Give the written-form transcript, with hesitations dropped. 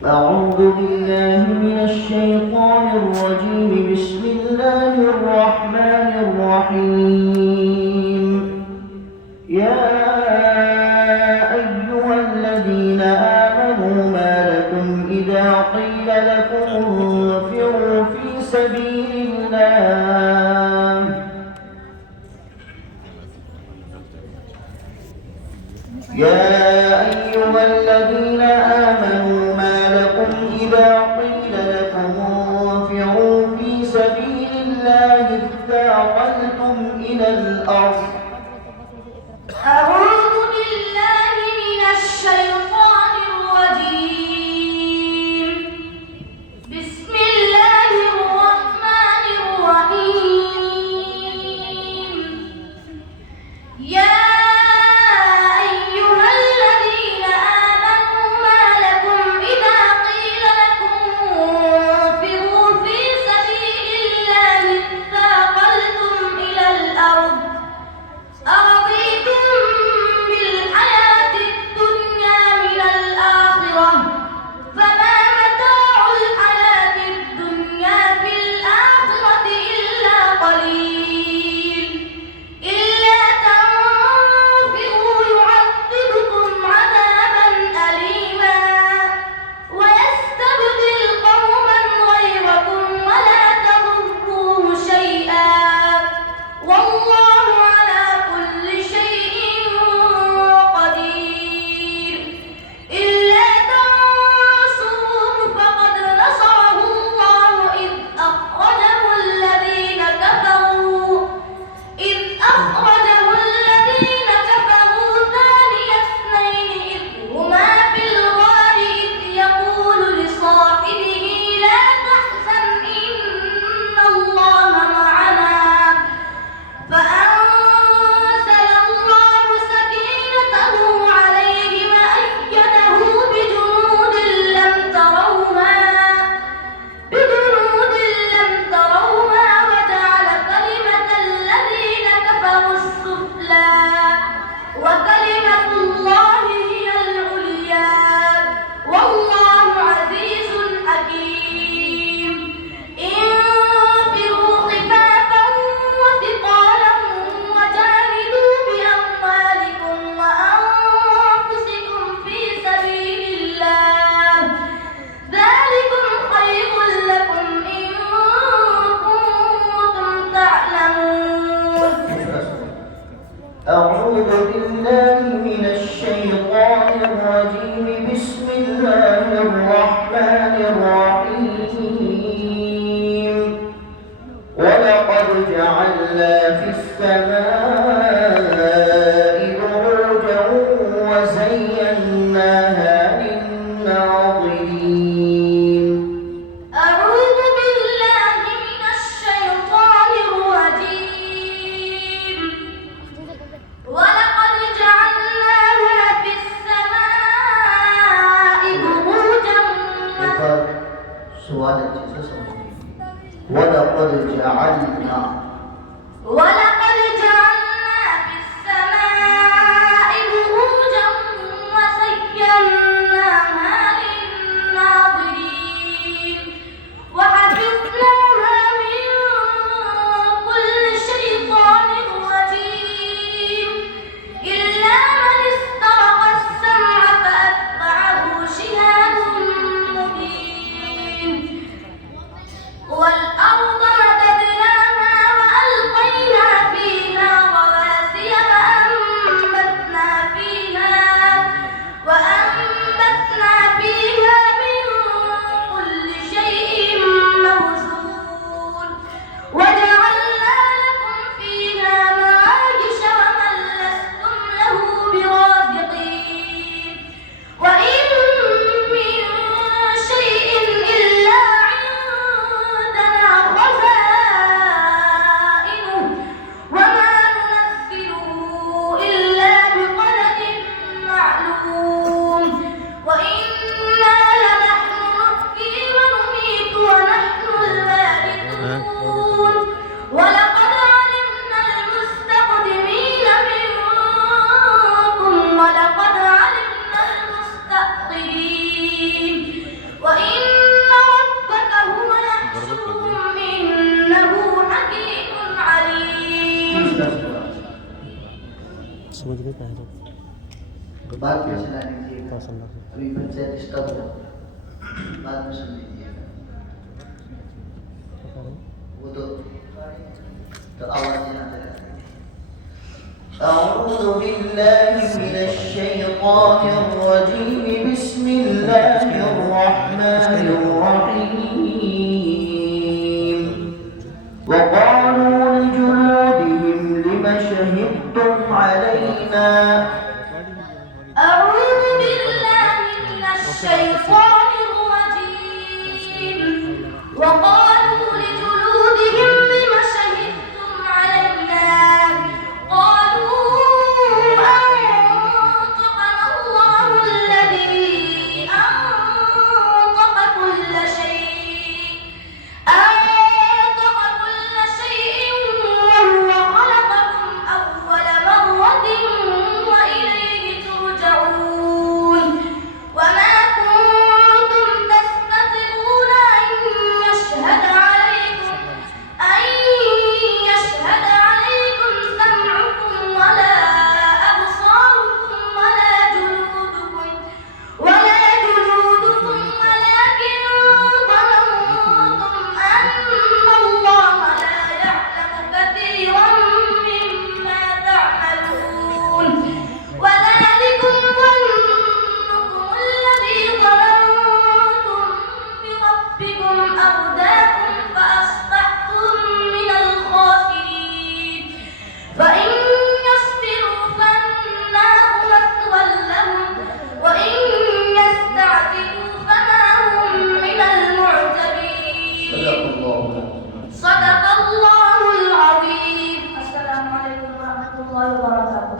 أعوذ بالله من الشيطان الرجيم. بسم الله الرحمن الرحيم. يا أيها الذين آمنوا ما لكم إذا قيل لكم انفروا في سبيل الله اثاقلتم إلى الأرض. أعوذ بالله من الشيطان الرجيم. بسم الله الرحمن الرحيم. يا أيها الذين آمنوا ما لكم إذا قيل لكم انفروا في سبيل الله اثاقلتم إلى الأرض أرضيتم بالحياة الدنيا من الآخرة فما متاع الحياة الدنيا في الآخرة إلا قليل. إلا تنفروا يعذبكم عذابا أليما ويستبدل قوما غيركم ولا تضروه شيئا والله على كل شيء قدير. إلا تنصروه فقد نصره الله إذ أخرجه الذين كفروا ثاني اثنين إذ هما في الغار إذ يقول لصاحبه لا تحزن إن الله معنا فأنزل الله سكينته عليه وأيده بجنود لم تروها وجعل كلمة الذين كفروا السفلى وكلمة الله هي العليا والله عزيز حكيم. انفروا خفافا وثقالا وجاهدوا بأموالكم وأنفسكم في سبيل الله ذلكم خير لكم إن كنتم تعلمون. أعوذ بالله من الشيطان الرجيم. بسم الله الرحمن الرحيم. ولقد جعلنا في السماء بروجا وزيناها للناظرين. أعوذ بالله من الشيطان الرجيم. ولقد جعلناها في السماء بروجا ولقد جعلنا في السماء بروجا وزيناها للناظرين وحفظناها من كل شيطان رجيم إلا من استرق السمع فأتبعه شهاب مبين. والأرض مددناها समझ में क्या है बाद में सुना लीजिएगा, पसंद अभी बच्चा डिस्टर्ब हो, बाद में सुन लीजिएगा। वो तो आवाज नहीं आता है। أعوذ بالله من الشيطان الرجيم بسم الله الرحمن الرحيم وقالوا لجلودهم لم شهدتم علينا أعوذ بالله من الشيطان الرجيم وقالوا لجلودهم لم شهدتم علينا قالوا أنطقنا الله الذي أنطق كل شيء وهو خلقكم أول مرة وإليه ترجعون وما كنتم تستطيعون أن يشهد عليكم سمعكم ولا أبصاركم ولا جلودكم ولكن ظننتم أن الله لا يعلم كثيرا مما تعملون وذلكم ظنكم الذي ظننتم بربكم أرداكم فأصبحتم من الخاسرين فإن يصبروا فالنار مثوى لهم وإن يستعتبوا فما هم من المعتبين صدق الله العظيم. السلام عليكم ورحمة الله وبركاته.